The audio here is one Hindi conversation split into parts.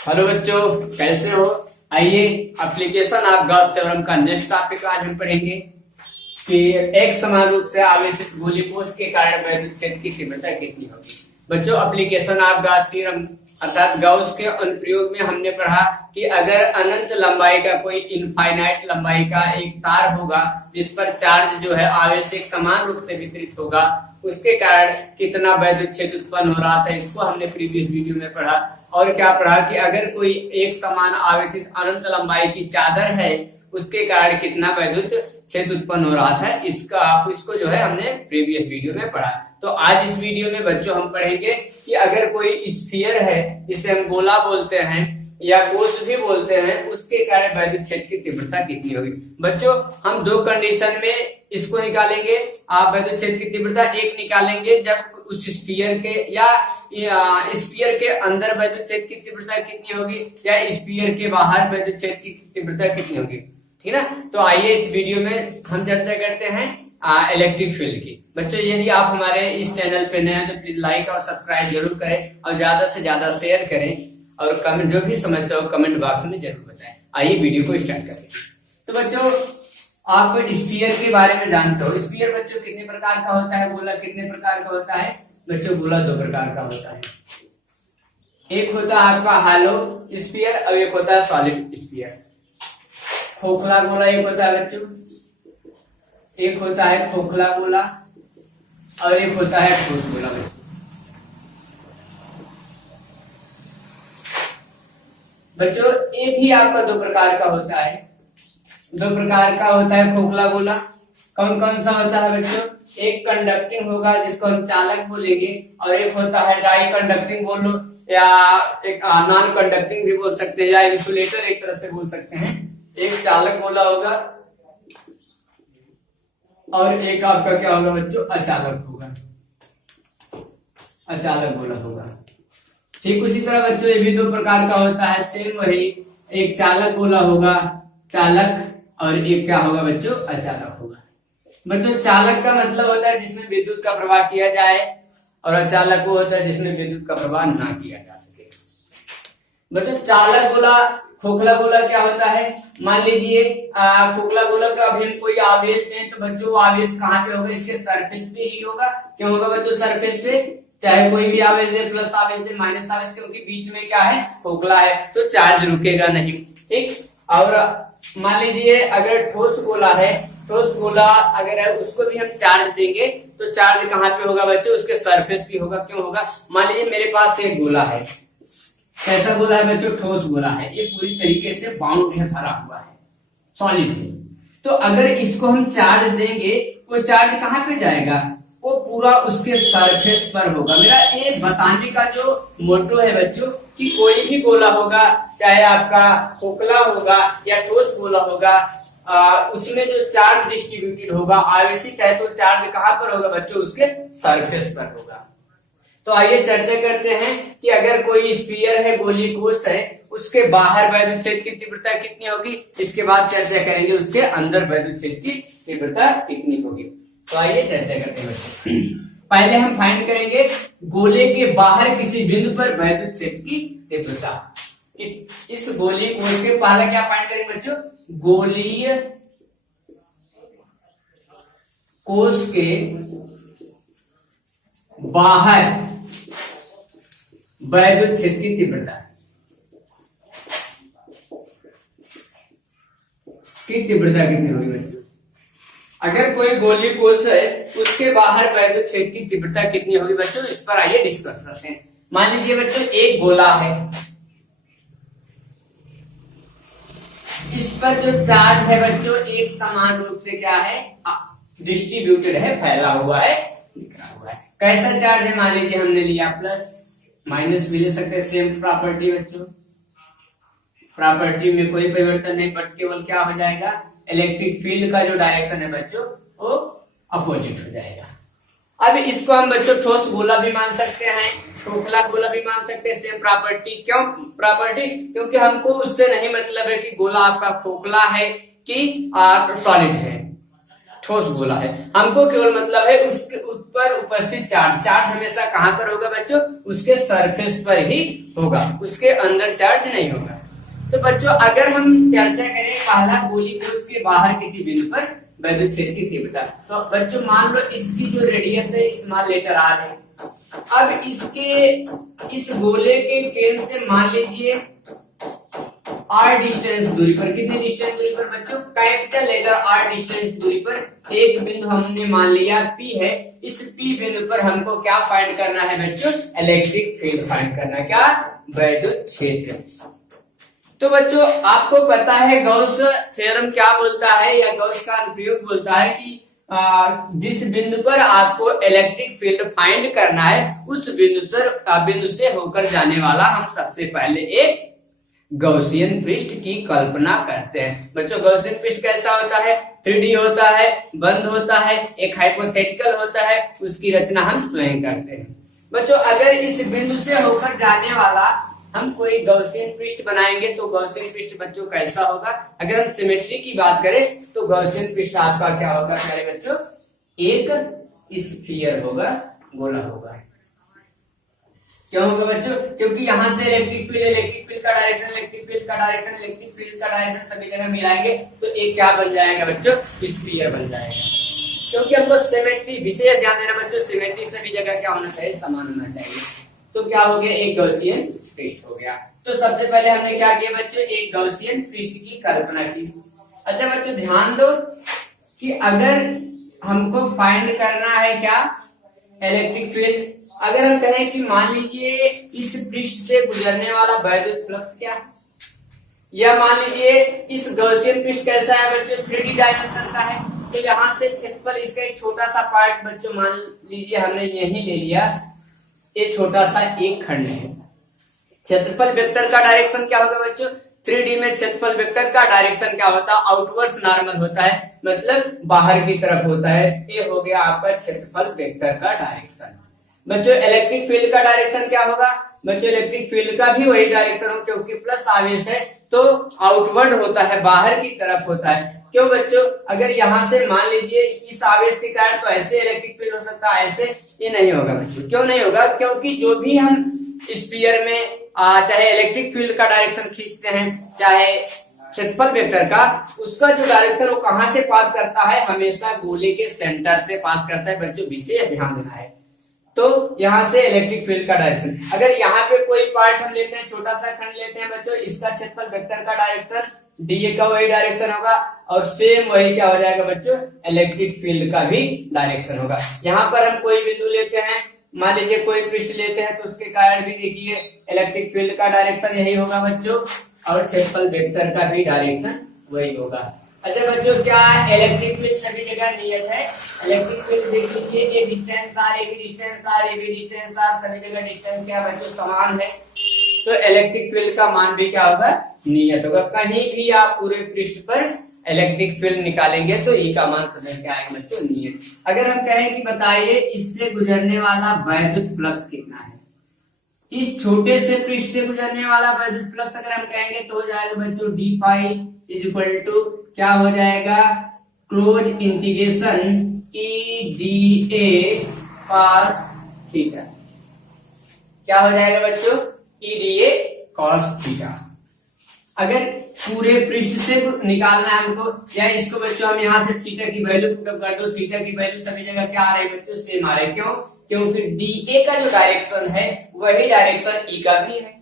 हेलो बच्चों, कैसे हो? आइए एप्लीकेशन ऑफ गॉस थ्योरम का नेक्स्ट टॉपिक आज हम पढ़ेंगे कि एक समान रूप से आवेशित गोली कोष के कारण वैद्युत क्षेत्र की तीव्रता कितनी होगी। बच्चों, एप्लीकेशन ऑफ गॉस थ्योरम अर्थात गॉस के अनुप्रयोग में हमने पढ़ा कि अगर अनंत लंबाई का कोई इनफाइनाइट लंबाई का एक तार होगा जिस पर चार्ज जो है आवेश एक समान रूप से वितरित होगा, उसके कारण कितना वैद्युत क्षेत्र उत्पन्न हो रहा था, इसको हमने प्रीवियस वीडियो में पढ़ा। और क्या पढ़ा कि अगर कोई एक समान आवेशित अनंत लंबाई की चादर है उसके कारण कितना वैद्युत क्षेत्र उत्पन्न हो रहा था, इसको जो है हमने प्रीवियस वीडियो में पढ़ा। तो आज इस वीडियो में बच्चों हम पढ़ेंगे कि अगर कोई स्फीयर है जिसे हम गोला बोलते हैं या कोष भी बोलते हैं, उसके कारण वैद्युत क्षेत्र की तीव्रता कितनी होगी। बच्चों, हम दो कंडीशन में इसको निकालेंगे। आप वैद्युत क्षेत्र की तीव्रता एक निकालेंगे जब उस स्फीयर के या स्फीयर के अंदर वैद्युत क्षेत्र की तीव्रता कितनी होगी या स्फीयर के बाहर वैद्युत क्षेत्र की तीव्रता कितनी होगी, ठीक है ना। तो आइए इस वीडियो में हम चर्चा करते हैं इलेक्ट्रिक फील्ड की। बच्चों, यदि आप हमारे इस चैनल पे नए हैं तो प्लीज लाइक और सब्सक्राइब जरूर करें और ज्यादा से ज्यादा शेयर करें और कमेंट, जो भी समस्या हो कमेंट बॉक्स में जरूर बताएं। आइए वीडियो को स्टार्ट करें। तो बच्चों, आप स्फीयर के बारे में जानते हो। स्फीयर बच्चों कितने प्रकार का होता है, गोला कितने प्रकार का होता है? बच्चों, गोला दो प्रकार का होता है। एक होता है आपका हॉलो स्फीयर और एक होता है सॉलिड स्फीयर। खोखला गोला एक होता है बच्चों, एक होता है खोखला गोला और एक होता है ठोस गोला। बच्चों, ये भी आपका दो प्रकार का होता है। दो प्रकार का होता है खोखला गोला। कौन कौन सा होता है बच्चों? एक कंडक्टिंग होगा जिसको हम चालक बोलेंगे, और एक होता है डाई कंडक्टिंग बोल लो या एक नॉन कंडक्टिंग भी बोल सकते हैं या इंसुलेटर एक तरह से बोल सकते हैं। एक चालक गोला होगा और एक आपका क्या होगा बच्चों? अचालक होगा, अचालक गोला होगा। ठीक उसी तरह बच्चों ये भी दो प्रकार का होता है, सेम वही। एक चालक गोला होगा, चालक, और एक क्या होगा बच्चों? अचालक होगा। बच्चों, चालक का मतलब होता है जिसमें विद्युत का प्रवाह किया जाए और अचालक वो होता है जिसमें विद्युत का प्रवाह ना किया जा सके। बच्चों, चालक गोला खोखला गोला क्या होता है? मान लीजिए खोखला गोला का अभी हम कोई आवेश दें तो बच्चों आवेश कहाँ पे होगा? इसके सरफेस पे ही होगा। क्यों होगा बच्चों सरफेस पे? चाहे कोई भी आवेश दे, प्लस आवेश दे, माइनस आवेश, क्योंकि बीच में क्या है? खोखला है, तो चार्ज रुकेगा नहीं। ठीक। और मान लीजिए अगर ठोस गोला है, ठोस गोला अगर है उसको भी हम चार्ज देंगे तो चार्ज कहाँ पे होगा बच्चों? उसके सरफेस पे होगा। क्यों होगा? मान लीजिए मेरे पास एक गोला है। कैसा गोला है बच्चों? ठोस गोला है। ये पूरी तरीके से बाउंड है, भरा हुआ है, सॉलिड है। तो अगर इसको हम चार्ज देंगे वो चार्ज कहाँ पे जाएगा? वो पूरा उसके सरफेस पर होगा। मेरा ये बताने का जो मोटो है बच्चों कि कोई भी गोला होगा, चाहे आपका खोखला होगा या ठोस गोला होगा, उसमें जो चार्ज डिस्ट्रीब्यूटेड होगा, आवेशित है, तो चार्ज कहाँ पर होगा बच्चों? उसके सरफेस पर होगा। तो आइए चर्चा करते हैं कि अगर कोई स्फीयर है, गोली कोष है, उसके बाहर वैद्युत क्षेत्र की तीव्रता कितनी होगी। इसके बाद चर्चा करेंगे उसके अंदर वैद्युत क्षेत्र की तीव्रता कितनी होगी। तो आइए चर्चा करते हैं। पहले हम फाइंड करेंगे गोले के बाहर किसी बिंदु पर वैद्युत क्षेत्र की तीव्रता। इस गोली कोष के पहले क्या फाइंड करेंगे बच्चों? गोलीय कोष के बाहर वैद्युत क्षेत्र की तीव्रता कितनी होगी बच्चों? अगर कोई गोली कोष है उसके बाहर वैद्युत क्षेत्र की तीव्रता कितनी होगी बच्चों? इस पर आइए डिस्कस करते हैं। मान लीजिए बच्चों एक गोला है, इस पर जो चार्ज है बच्चों एक समान रूप से क्या है? डिस्ट्रीब्यूटेड है, फैला हुआ है, बिखरा हुआ है। कैसा चार्ज है? मान लीजिए हमने लिया प्लस, माइनस भी ले सकते हैं, सेम प्रॉपर्टी बच्चों। प्रॉपर्टी में कोई परिवर्तन नहीं, बट केवल क्या हो जाएगा? इलेक्ट्रिक फील्ड का जो डायरेक्शन है बच्चों वो अपोजिट हो जाएगा। अब इसको हम बच्चों ठोस गोला भी मान सकते हैं, खोखला गोला भी मान सकते हैं, सेम प्रॉपर्टी। क्यों प्रॉपर्टी? क्योंकि हमको उससे नहीं मतलब है कि गोला आपका खोखला है कि सॉलिड है। ठोस गोला है, हमको केवल मतलब है उसके ऊपर उपस्थित चार्ज। चार्ज हमेशा कहां पर होगा बच्चों? उसके सरफेस पर ही होगा, उसके अंदर चार्ज नहीं होगा। तो बच्चों अगर हम चर्चा करें पहला गोली कोष के बाहर किसी बिंदु पर वैद्युत क्षेत्र की तीव्रता, तो बच्चों मान लो इसकी जो रेडियस है स्मॉल लेटर आर है। अब इसके इस गोले के केंद्र से मान लीजिए आर डिस्टेंस दूरी पर, कितनी डिस्टेंस दूरी पर बच्चों? कैपिटल लेटर आर डिस्टेंस दूरी पर एक बिंदु हमने मान लिया पी है। इस पी बिंदु पर हमको क्या फाइंड करना है बच्चों? इलेक्ट्रिक फील्ड फाइंड करना है, क्या? वैद्युत क्षेत्र। तो बच्चों आपको पता है गॉस थ्योरम क्या बोलता है, या गॉस का अनुप्रयोग बोलता है कि जिस बिंदु पर आपको इलेक्ट्रिक फील्ड फाइंड करना है उस बिंदु से होकर जाने वाला हम सबसे पहले एक गॉसियन पृष्ठ की कल्पना करते हैं। बच्चों गॉसियन पृष्ठ कैसा होता है? 3D होता है, बंद होता है, एक हाइपोथेटिकल होता है, उसकी रचना हम स्वयं करते हैं। बच्चों अगर इस बिंदु से होकर जाने वाला हम कोई गॉसियन पृष्ठ बनाएंगे तो गॉसियन पृष्ठ बच्चों कैसा होगा? अगर हम सिमेट्री की बात करें तो गॉसियन पृष्ठ आपका क्या होगा प्यारे बच्चों? एक स्फीयर होगा, गोला होगा। क्यों होगा बच्चों? क्योंकि यहाँ से इलेक्ट्रिक फील्ड का डायरेक्शन, इलेक्ट्रिक फील्ड का डायरेक्शन, इलेक्ट्रिक फील्ड का डायरेक्शन सभी जगह मिलाएंगे तो एक क्या बन जाएगा बच्चों? स्फीयर बन जाएगा। क्योंकि हमको सिमेट्री विशेष ध्यान देना बच्चों, सिमेट्री सभी जगह क्या होना चाहिए? समान होना चाहिए। तो क्या हो गया? एक गॉसियन पृष्ठ हो गया। तो सबसे पहले हमने क्या किया बच्चों? एक गॉसियन पृष्ठ की कल्पना की। अच्छा बच्चों ध्यान दो कि अगर हमको फाइंड करना है क्या? Electric field. अगर हम कहें कि मान लीजिए इस पृष्ठ से गुजरने वाला वैद्युत फ्लक्स क्या है, या मान लीजिए इस गॉसियन पृष्ठ कैसा है बच्चों? 3D डायमेंशन का है। तो यहाँ से क्षेत्रफल इसका एक छोटा सा पार्ट बच्चों मान लीजिए हमने यही ले लिया, ये छोटा सा एक खंड है। क्षेत्रफल वेक्टर का डायरेक्शन क्या होगा बच्चों? 3D में क्षेत्रफल वेक्टर का डायरेक्शन क्या होता है? आउटवर्ड्स नॉर्मल होता है, मतलब बाहर की तरफ होता है। ये हो गया आपका क्षेत्रफल वेक्टर का डायरेक्शन। बच्चों इलेक्ट्रिक फील्ड का डायरेक्शन क्या होगा? बच्चों इलेक्ट्रिक फील्ड का भी वही डायरेक्शन हो, क्योंकि प्लस आवेश है तो आउटवर्ड होता है, बाहर की तरफ होता है। क्यों बच्चों? अगर यहाँ से मान लीजिए इस आवेश के कारण तो ऐसे इलेक्ट्रिक फील्ड हो सकता है, ऐसे ये नहीं होगा बच्चों। क्यों नहीं होगा? क्योंकि जो भी हम स्फीयर में चाहे इलेक्ट्रिक फील्ड का डायरेक्शन खींचते हैं, चाहे क्षेत्रफल वेक्टर का, उसका जो डायरेक्शन वो कहां से पास करता है? हमेशा गोले के सेंटर से पास करता है बच्चों, विशेष ध्यान देना है। तो यहाँ से इलेक्ट्रिक फील्ड का डायरेक्शन, अगर यहाँ पे कोई पार्ट हम लेते हैं, छोटा सा खंड लेते हैं बच्चों, इसका क्षेत्रफल वेक्टर का डायरेक्शन डीए का वही डायरेक्शन होगा, और सेम वही क्या हो जाएगा बच्चों? इलेक्ट्रिक फील्ड का भी डायरेक्शन होगा। यहाँ पर हम कोई बिंदु लेते हैं, मान लीजिए कोई पृष्ठ लेते हैं, तो उसके कारण भी देखिए इलेक्ट्रिक फील्ड का डायरेक्शन यही होगा बच्चों, और क्षेत्रफल वेक्टर का भी डायरेक्शन वही होगा। अच्छा बच्चों क्या इलेक्ट्रिक फील्ड सभी जगह नियत है? इलेक्ट्रिक फील्ड देख लीजिए, ये डिस्टेंस आर, ये भी डिस्टेंस आर, ये भी डिस्टेंस आर, सभी जगह डिस्टेंस क्या बच्चों? समान है। तो इलेक्ट्रिक फील्ड का मान भी क्या होगा? नियत होगा। कहीं भी आप पूरे पृष्ठ पर इलेक्ट्रिक फील्ड निकालेंगे तो ई का मान समय क्या आएगा बच्चों? नियत। अगर हम कहें कि बताइए इससे गुजरने वाला वैद्युत फ्लक्स कितना है, इस छोटे से पृष्ठ से गुजरने वाला वैद्युत फ्लक्स अगर हम कहेंगे तो हो जाएगा बच्चों D phi is equal to क्या हो जाएगा? Close integration E D A cos theta. क्या हो जाएगा बच्चों? E D A cos theta. अगर पूरे पृष्ठ से निकालना है हमको, या इसको बच्चों हम यहाँ से थीटा की वैल्यू कर दो, थीटा की वैल्यू सभी जगह क्या आ रही है बच्चों? सेम आ रही है। क्यों? क्योंकि डीए का जो डायरेक्शन है वही डायरेक्शन ई का भी है,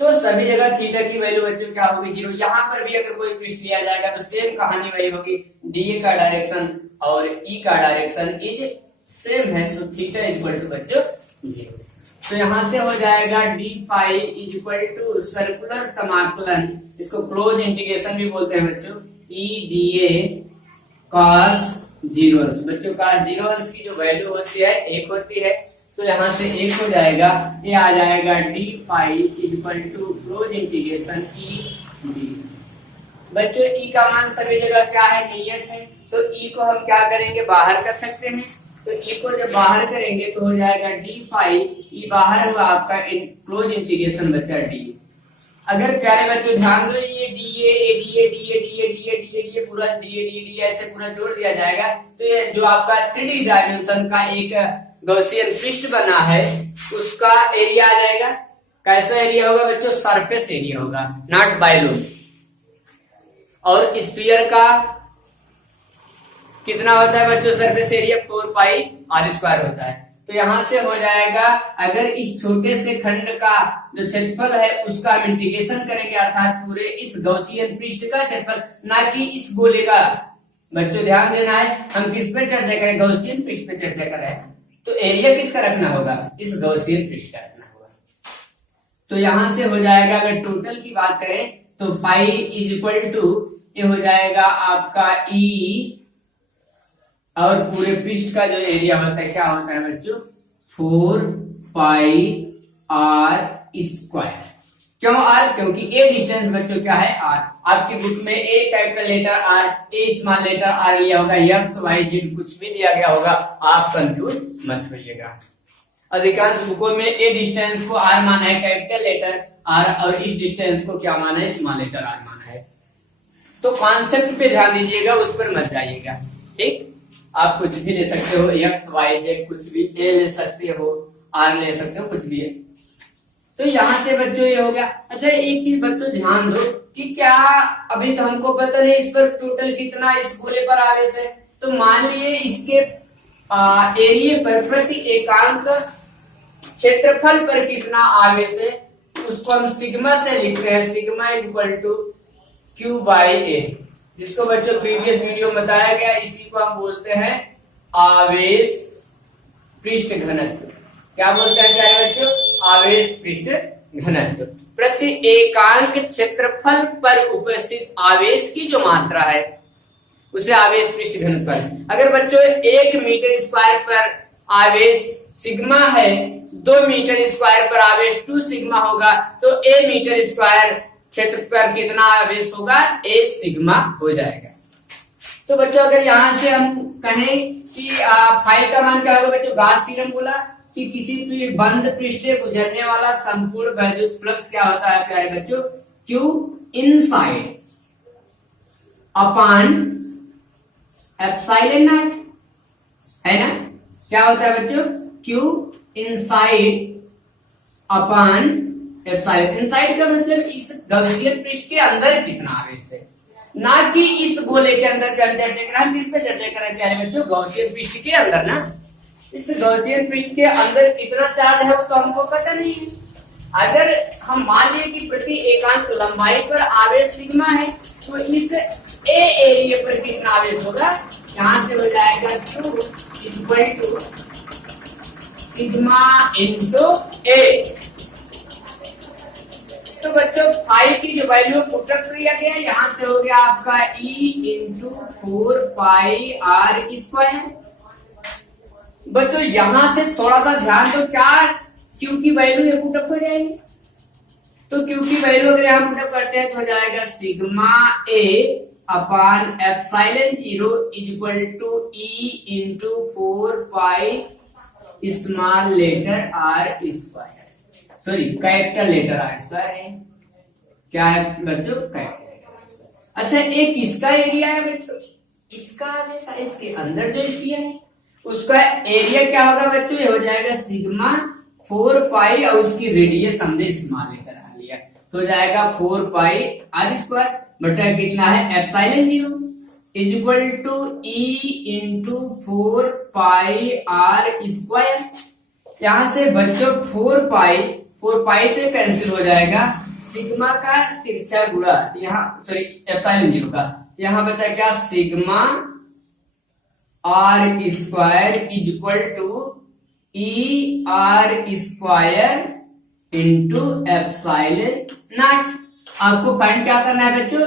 तो सभी जगह थीटा की वैल्यू बच्चों क्या होगी? 0। यहाँ पर भी अगर कोई पृष्ठ लिया जाएगा तो सेम कहानी वही होगी, डीए का डायरेक्शन और ई का डायरेक्शन इज सेम है, so theta is equal to बच्चों 0। तो यहाँ से हो जाएगा D phi is equal to circular समाकलन, इसको क्लोज इंटीग्रेशन भी बोलते हैं बच्चों, ई डी ए कॉस 0 बच्चों। कॉस 0 की जो वैल्यू होती है 1 होती है, तो यहाँ से 1 हो जाएगा, ये आ जाएगा D phi is equal to close integration E D. बच्चों ई का मान सभी जगह क्या है? नियत है। तो ई को हम क्या करेंगे? बाहर कर सकते हैं। तो ई को जब बाहर करेंगे तो हो जाएगा डी फाई, ई बाहर हुआ आपका क्लोज इंटीग्रेशन बचा डी। अगर प्यारे बच्चों ध्यान दो, ये डी ए पूरा डी ऐसे पूरा जोड़ दिया जाएगा तो ये जो आपका 3D डायमेंशन का एक गॉसियन पृष्ठ बना है उसका एरिया आ जाएगा। कैसा एरिया होगा बच्चों? सरफेस एरिया होगा, नॉट वॉल्यूम। और स्फीयर का कितना होता है बच्चों? Surface area 4 pi R square होता है। तो यहां से हो जाएगा, अगर इस छोटे से खंड का जो क्षेत्रफल है उसका हम इंटीग्रेशन करेंगे, अर्थात पूरे इस गॉसियन पृष्ठ का क्षेत्रफल, ना कि इस गोले का। बच्चों ध्यान देना है, हम किस पे चर्चा करें? गॉसियन पृष्ठ पे चर्चा कर रहे हैं, तो एरिया किसका रखना होगा? इस गॉसियन पृष्ठ का रखना होगा। तो यहां से हो जाएगा, अगर टोटल की बात करें तो पाई इज इक्वल टू, ये हो जाएगा आपका ई, और पूरे पृष्ठ का जो एरिया होता है क्या होता है बच्चों? 4 पाई आर स्क्वायर। क्यों आर? क्योंकि ए डिस्टेंस बच्चों क्या है? आर। आपकी बुक में a capital letter R, a small letter R लिया होगा, एक्स वाई जेड कुछ भी दिया गया होगा, आप कंफ्यूज मत होइएगा। अधिकांश बुकों में ए डिस्टेंस को आर माना है, कैपिटल लेटर आर, और इस डिस्टेंस को क्या माना है? स्मॉल लेटर आर माना है। तो कॉन्सेप्ट पे ध्यान दीजिएगा, उस पर मत जाइएगा, ठीक। आप कुछ भी ले सकते हो, एक्स वाई जेड कुछ भी, ए ले सकते हो, आर ले सकते हो, कुछ भी है। तो यहां से बच्चों ये हो गया। अच्छा एक चीज बच्चों ध्यान दो कि क्या अभी तो हमको पता नहीं इस पर टोटल कितना इस गोले पर आवेश है, तो मान लिए इसके एरिया पर प्रति एकांक क्षेत्रफल पर कितना आवेश है, उसको हम सिग्मा से लिखते हैं। Sigma equal to q by a, जिसको बच्चों प्रीवियस वीडियो में बताया गया, इसी को हम बोलते हैं आवेश पृष्ठ घनत्व। क्या बोलते हैं प्यारे बच्चों? आवेश पृष्ठ घनत्व। प्रति एकांक क्षेत्रफल पर उपस्थित आवेश की जो मात्रा है उसे आवेश पृष्ठ घनत्व है। अगर बच्चों 1 मीटर स्क्वायर पर आवेश सिग्मा है, 2 मीटर स्क्वायर पर आवेश 2 सिग्मा होगा, तो a मीटर स्क्वायर क्षेत्र पर कितना आवेश होगा? a सिग्मा हो जाएगा। तो बच्चों अगर यहां से हम कहें कि फाई का मान क्या होगा बच्चों? गाउस थ्योरम बोला कि किसी भी बंद पृष्ठ से गुजरने वाला संपूर्ण वैद्युत फ्लक्स क्या होता है प्यारे बच्चों? Q inside upon epsilon not, है ना? क्या होता है बच्चों? Q inside upon epsilon. Inside का मतलब इस गॉसियन पृष्ठ के अंदर कितना आवेश है, ना कि इस गोले के अंदर पे हम चर्चा कर रहे हैं। किस पे चर्चा कर रहे हैं प्यारे बच्चों? गॉसियन पृष्ठ के अंदर ना। इस गॉसियन पृष्ठ के अंदर कितना चार्ज है वो तो हमको पता नहीं है। अगर हम मान लिए कि प्रति एकांक लंबाई पर आवेश सिग्मा है, तो इस ए एरिया पर कितना आवेश होगा? यहां से हो जाएगा Q equal to sigma into a. तो बच्चों फाई की जो वैल्यू पुटअप किया गया, यहाँ से हो गया आपका E into 4 pi R square. बच्चों यहां से थोड़ा सा ध्यान दो, क्या Q की वैल्यू ये पुटअप हो जाएगी? तो Q की वैल्यू अगर यहाँ पुटअप करते हैं तो हो जाएगा sigma A upon epsilon 0 equal to E into 4 pi small letter R square, sorry capital letter R square है। क्या है बच्चों? Capital letter R square. अच्छा एक इसका एरिया है बच्चों, इसका इसके अंदर जो स्फीयर है उसका एरिया क्या होगा बच्चों? ये हो जाएगा सिग्मा 4 पाई और उसकी रेडियस हमने स्मॉल लेटर आर लिया, तो हो जाएगा 4 पाई आर स्क्वायर बटा कितना है? Epsilon 0 is equal to E into 4 pi R square. यहां से बच्चों 4 पाई से कैंसिल हो जाएगा, सिग्मा का तिरछा गुणा यहाँ, सॉरी एप्सिलॉन 0 का, यहाँ बचा क्या? Sigma R square is equal to E R square into epsilon not. आपको फाइंड क्या करना है बच्चों?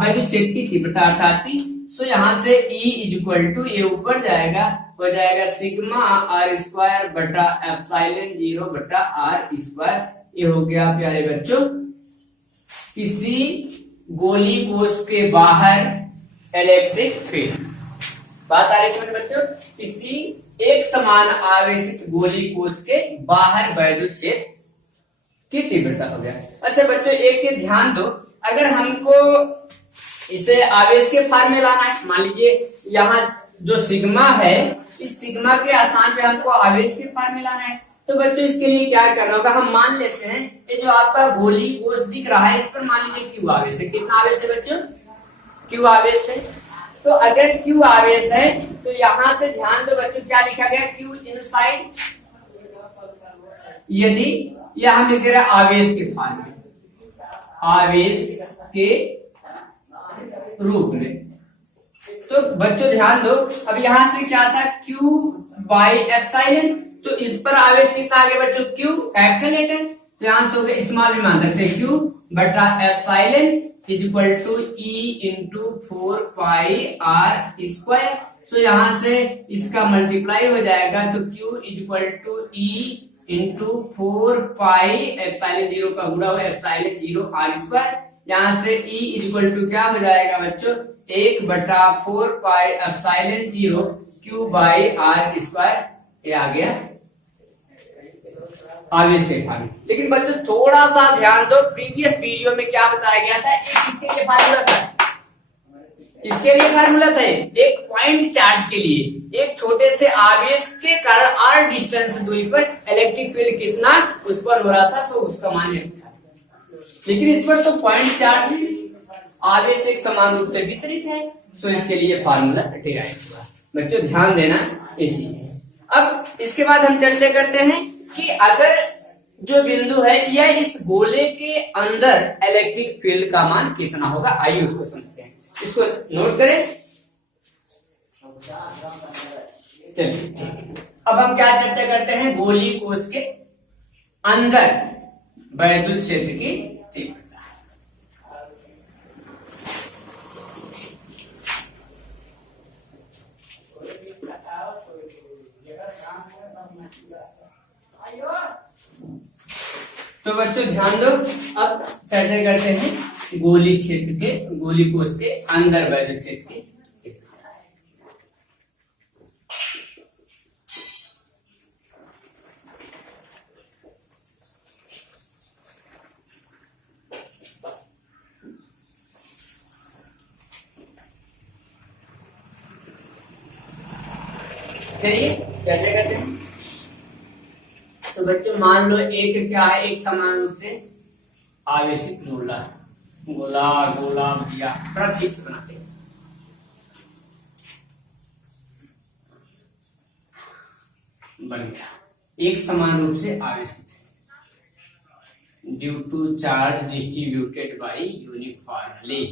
वैद्युत क्षेत्र की तीव्रता अर्थात। सो यहाँ से E इज इक्वल टू, ये ऊपर जाएगा, हो जाएगा सिग्मा आर स्क्वायर बटा एप्सिलॉन 0 बटा आर स्क्वायर। ये हो गया प्यारे बच्चों किसी गोली कोश के बाहर इलेक्ट्रिक फील्ड। बात आ रही है बच्चों? किसी एक समान आवेशित गोली कोश के बाहर वैद्युत क्षेत्र की तीव्रता हो गया। अच्छा बच्चों एक चीज ध्यान दो, अगर हमको इसे आवेश के फॉर्म में लाना है, मान लीजिए यहाँ जो सिग्मा है, इस सिग्मा के स्थान पे हमको आवेश के फॉर्म में लाना है, तो बच्चों इसके लिए क्या करना होगा, हम मान लेते हैं ये जो आपका गोली कोष दिख रहा है, इस पर मान लीजिए क्यू आवेश है। कितना आवेश है बच्चों? क्यू आवेश है। तो अगर क्यू आवेश है तो यहां से ध्यान दो बच्चों क्या लिखा गया, क्यू इनसाइड। यदि यह हम लिख रहे आवेश के फॉर्म में, आवेश के रूप में, तो बच्चों ध्यान दो, अब यहां से क्या था, Q बाई एप्सिलॉन, तो इस पर आवेश कितना आ गया बच्चों, Q कैपिटल लेटर, तो यहां से हो गया स्मॉल भी मान सकते हैं, Q बटा epsilon is equal to E into 4 pi R square. तो यहां से इसका मल्टीप्लाई हो जाएगा, तो Q is equal to E into 4 pi epsilon zero का गुणा हुआ एप्सिलॉन जीरो R स्क्वायर। यहाँ से E इज इक्वल टू क्या हो जाएगा बच्चों, 1 बटा 4 pi epsilon zero Q by R square, ये आ गया आवेश के फॉर्म। लेकिन बच्चों थोड़ा सा ध्यान दो, प्रीवियस वीडियो में क्या बताया गया था, एक किसके लिए फार्मूला था, किसके लिए फार्मूला था, एक पॉइंट चार्ज के लिए, एक छोटे से आवेश के कारण r डिस्टेंस दूरी पर इलेक्ट्रिक फील्ड कितना उत्पन्न हो रहा था, सो उसका मान था। लेकिन इस पर तो पॉइंट चार्ज है, आवेश एक समान रूप से वितरित है, सो इसके लिए फार्मूला डिराइव हुआ। बच्चों ध्यान देना ये चीज है। अब इसके बाद हम चर्चा करते हैं कि अगर जो बिंदु है यह इस गोले के अंदर इलेक्ट्रिक फील्ड का मान कितना होगा, आइए उसको समझते हैं, इसको नोट करें। चलिए अब हम क्या चर्चा करते हैं, गोलीय कोष के अंदर वैद्युत क्षेत्र की तीव्रता। तो बच्चों ध्यान दो, अब चर्चा करते हैं गोलीय क्षेत्र के, गोलीय कोष के अंदर वैद्युत क्षेत्र की। चलिए चर्चा करते हैं। तो बच्चों मान लो एक क्या है, एक समान रूप से आवेशित गोला, गोला गोला भैया थोड़ा ठीक से बनाते हैं। बन गया, एक समान रूप से आवेशित due to charge distributed by uniformly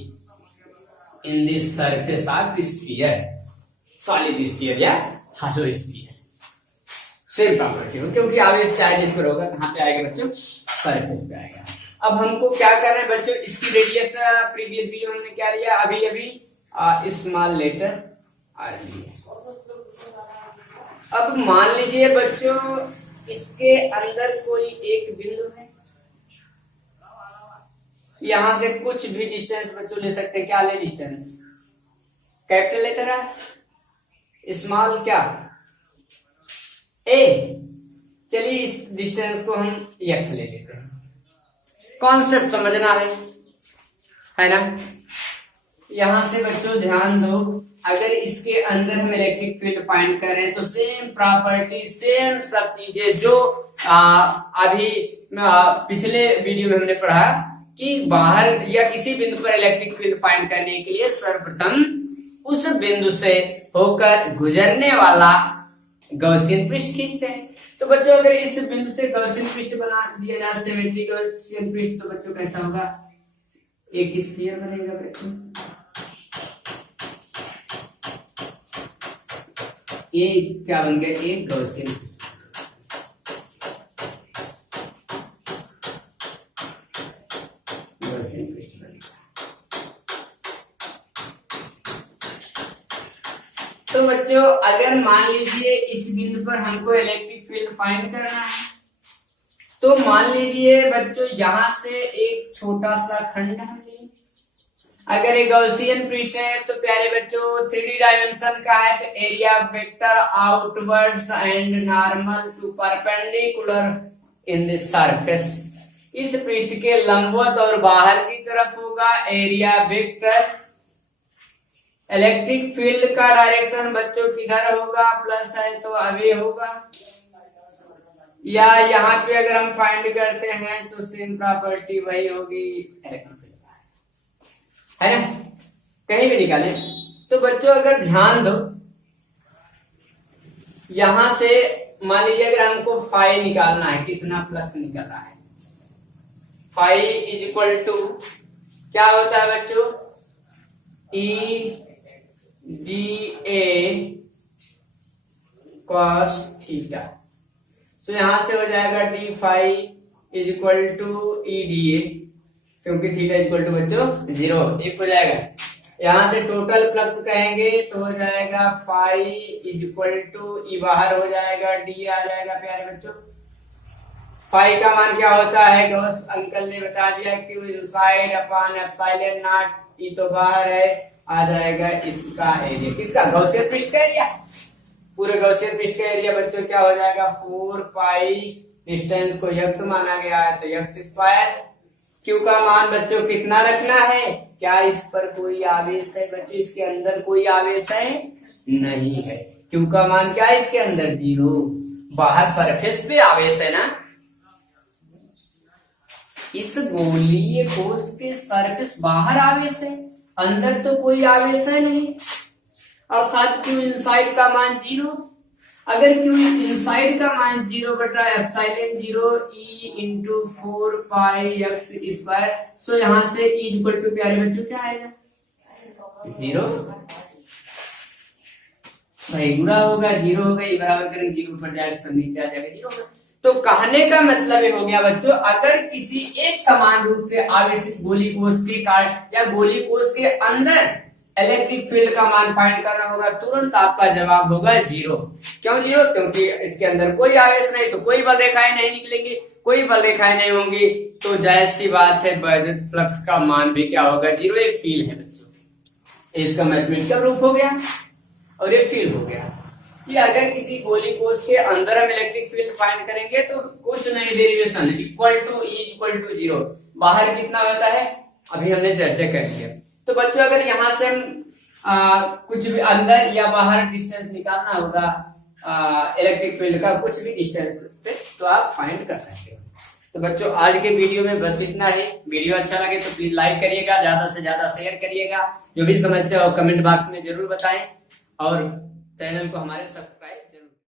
in this surface of sphere, solid sphere या हालो स्फीयर, सेम प्रॉपर्टी हो, क्योंकि आवेश चार्ज इस पर होगा, कहां पे आएगा बच्चों, सरफेस पे आएगा। अब हमको क्या करना है बच्चों, इसकी रेडियस प्रीवियस वीडियो हमने क्या लिया, अभी अभी स्मॉल लेटर आ रही है। अब मान लीजिए बच्चों इसके अंदर कोई एक बिंदु है, यहां से कुछ भी डिस्टेंस बच्चों ले सकते हैं, क्या ले डिस्टेंस, कैपिटल लेटर है, स्मॉल क्या ए, चलिए इस डिस्टेंस को हम x ले लेते हैं, कॉन्सेप्ट समझना है ना। यहां से बच्चों ध्यान दो, अगर इसके अंदर हम इलेक्ट्रिक फील्ड फाइंड करें तो सेम प्रॉपर्टी, सेम सब चीजें जो अभी पिछले वीडियो में हमने पढ़ा कि बाहर या किसी बिंदु पर इलेक्ट्रिक फील्ड फाइंड करने के लिए सर्वप्रथम उस बिंदु से होकर गुजरने वाला गॉसियन पृष्ठ खींचते हैं। तो बच्चों अगर इस बिंदु से गॉसियन पृष्ठ बना दिया जाए, सिमेट्रिक गॉसियन पृष्ठ, तो बच्चों कैसा होगा, एक स्फीयर बनेगा बच्चों, ये क्या बन गया, एक गॉसियन पृष्ठ बनेगा। तो बच्चों अगर मान लीजिए इस बिंदु पर हमको इलेक्ट्रिक फील्ड फाइंड करना है, तो मान लीजिए बच्चों यहां से एक छोटा सा खंड हम लें, अगर एक गॉसियन पृष्ठ है तो प्यारे बच्चों 3D डायमेंशन का है, तो area vector outwards and normal to perpendicular in this surface, इस पृष्ठ के लंबवत और बाहर की तरफ होगा एरिया वेक्टर। इलेक्ट्रिक फील्ड का डायरेक्शन बच्चों किधर होगा, प्लस है तो अवे होगा, या यहाँ पे अगर हम फाइंड करते हैं तो सेम प्रॉपर्टी वही होगी इलेक्ट्रिक फील्ड, है ना, कहीं भी निकाले। तो बच्चों अगर ध्यान दो, यहां से मान लीजिए अगर हमको फाई निकालना है, कितना फ्लक्स निकल रहा है, फाई इज इक्वल टू क्या होता है बच्चों, E D A cos theta. तो यहां से हो जाएगा D phi is equal to E D A, क्योंकि थीटा इक्वल टू बच्चों 0, एक हो जाएगा। यहां से टोटल फ्लक्स कहेंगे तो हो जाएगा फाई इज इक्वल टू ई बाहर हो जाएगा, डी आ जाएगा प्यारे बच्चों। फाई का मान क्या होता है, गॉस अंकल ने बता दिया कि इनसाइड अपॉन एप्सिलॉन नॉट, ई तो बाहर है, आ जाएगा इसका एरिया, किसका, गॉसियन पृष्ठ का एरिया। पूरे गॉसियन पृष्ठ का एरिया बच्चों क्या हो जाएगा 4 पाई, डिस्टेंस को यक्स माना गया है तो यक्स स्क्वायर। क्यू का मान बच्चों कितना रखना है, क्या इस पर कोई आवेश है बच्चों, इसके अंदर कोई आवेश है नहीं है। क्यू का मान क्या है इसके अंदर 0, बाहर सरफेस पे आवेश है ना, इस गोलीय कोश के सरफेस बाहर आवेश है, अंदर तो कोई आवेश है नहीं। और साथ क्यू इनसाइड का मान 0, अगर क्यू इनसाइड का मान 0 बटा एप्सिलॉन 0 ई इंटू 4 पाई एक्स स्क्वायर, सो यहां से ई इक्वल टू प्यारे बच्चों क्या आएगा 0, भाई गुणा होगा 0 होगा, ये बराबर करेंगे 0 ऊपर जाएगा, सब नीचे आ जाएगा 0 होगा। तो कहने का मतलब ये हो गया बच्चों, अगर किसी एक समान रूप से आवेशित गोली कोश के कारण या गोली कोश के अंदर इलेक्ट्रिक फील्ड का मान फाइंड करना होगा, तुरंत आपका जवाब होगा 0। क्यों 0? क्योंकि इसके अंदर कोई आवेश नहीं, तो कोई बल रेखाएं नहीं निकलेंगी, कोई बल रेखाएं नहीं होंगी, तो जाहिर सी बात है वैद्युत फ्लक्स का मान भी क्या होगा 0। एक फील्ड है बच्चों, इसका मैथमेटिकल रूप हो गया और एक फील्ड हो गया। कि अगर किसी गोली कोश के अंदर हम इलेक्ट्रिक फील्ड फाइंड करेंगे तो कुछ नहीं, derivation equal to E equal to 0, बाहर कितना होता है अभी हमने चर्चा कर लिया। तो बच्चों अगर यहाँ से हम कुछ भी अंदर या बाहर डिस्टेंस निकालना होगा इलेक्ट्रिक फील्ड का, कुछ भी डिस्टेंस पे, तो आप फाइंड कर सकते हो। तो बच्चों आज के वीडियो में बस इतना ही। वीडियो अच्छा लगे तो प्लीज लाइक करिएगा, ज्यादा से ज्यादा शेयर करिएगा, जो भी समस्या हो कमेंट बॉक्स में जरूर बताएं और चैनल को हमारे सब्सक्राइब